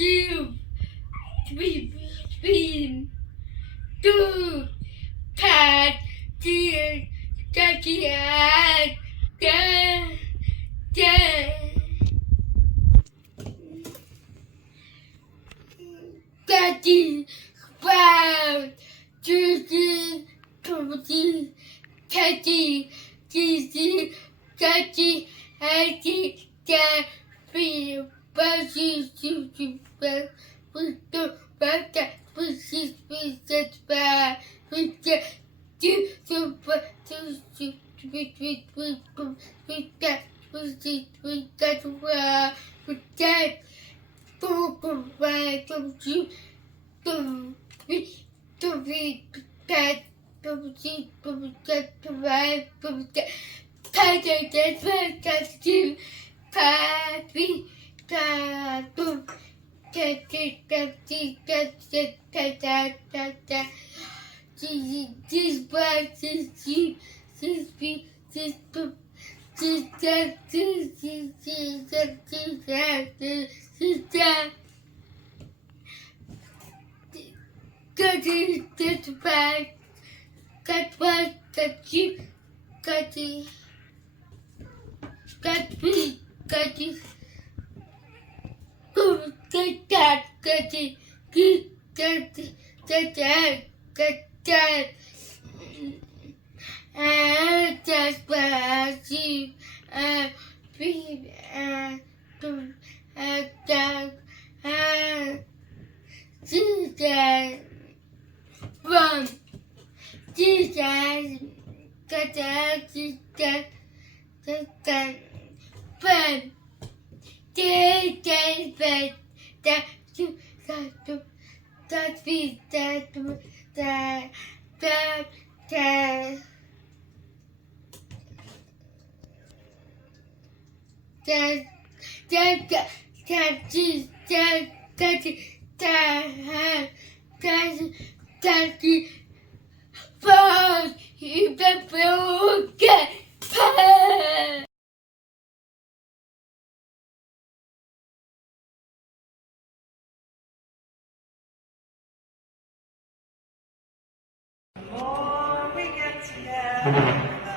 two, three, two, cat, dear, daddy, and dad, daddy, brown, juicy, comedy, catchy, cheesy, catchy, happy, dad, free, busy, juicy, bad, with the bad, with his business bad, with the do super, with that, with that, with that, go back, don't you, don't be bad, don't be that, right, don't that, that's you, happy, boom, this bad, this you, this be, this boom. Get back, get you, get it, get me, get it, get that, get it, get that, get that. And just passive and be and to attack and Jesus from Jesus get Jesus from Jesus that you that be that More we get to know.